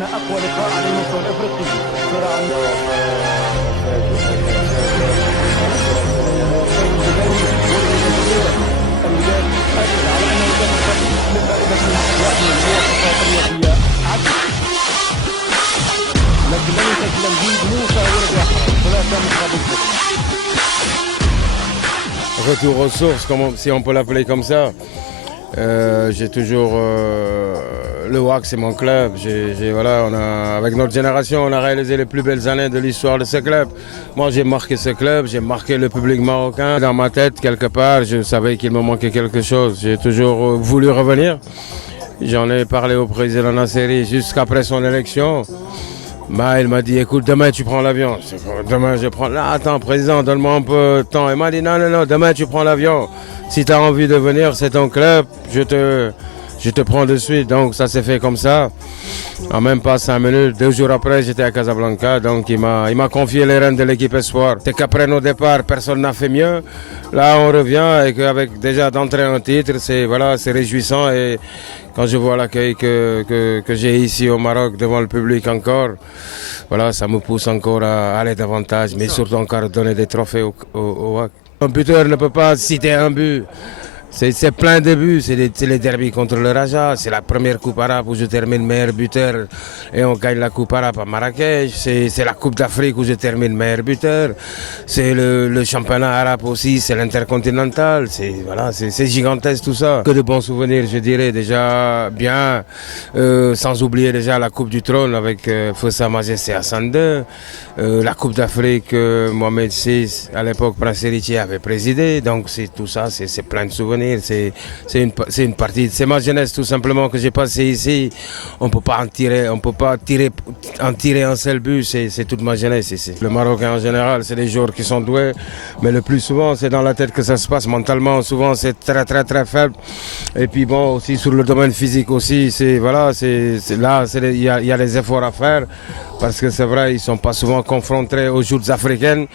كان أقوى لقاء على المستوى الأفريقي صراع لكن لم يسجل مجيد موسى ولد يحرم ثلاثة مقابل Retour aux sources, si on peut l'appeler comme ça. J'ai toujours le WAC, c'est mon club. Avec notre génération, on a réalisé les plus belles années de l'histoire de ce club. Moi, j'ai marqué ce club, j'ai marqué le public marocain. Dans ma tête, quelque part, je savais qu'il me manquait quelque chose. J'ai toujours voulu revenir. J'en ai parlé au président Nasseri jusqu'après son élection. Il m'a dit, écoute, demain tu prends l'avion. Demain je prends... Là, attends, président, donne-moi un peu de temps. Il m'a dit, non, demain tu prends l'avion. Si tu as envie de venir, c'est ton club, je te prends de suite. Donc ça s'est fait comme ça. En même pas 5 minutes, 2 jours après, j'étais à Casablanca. Donc il m'a confié les rênes de l'équipe Espoir. C'est qu'après nos départs, personne n'a fait mieux. Là, on revient et qu'avec déjà d'entrer un titre, c'est réjouissant. Et quand je vois l'accueil que j'ai ici au Maroc devant le public encore, voilà, ça me pousse encore à aller davantage, mais surtout encore donner des trophées au WAC. Un buteur ne peut pas citer un but. C'est plein de buts, c'est les derbys contre le Raja, c'est la première coupe arabe où je termine meilleur buteur et on gagne la coupe arabe à Marrakech, c'est la coupe d'Afrique où je termine meilleur buteur, c'est le championnat arabe aussi, c'est l'intercontinental, c'est gigantesque tout ça. Que de bons souvenirs, je dirais déjà bien, sans oublier déjà la coupe du trône avec Feu Sa Majesté Hassan II, la coupe d'Afrique, Mohamed VI, à l'époque Prince Héritier avait présidé, donc tout ça, c'est plein de souvenirs. C'est une partie, c'est ma jeunesse tout simplement que j'ai passé ici. On ne peut pas en tirer un seul but, c'est toute ma jeunesse ici. Le Marocain en général, c'est des joueurs qui sont doués, mais le plus souvent c'est dans la tête que ça se passe. Mentalement, souvent c'est très très très faible. Et puis bon, aussi sur le domaine physique aussi, il y a des efforts à faire parce que c'est vrai, ils ne sont pas souvent confrontés aux joutes africaines.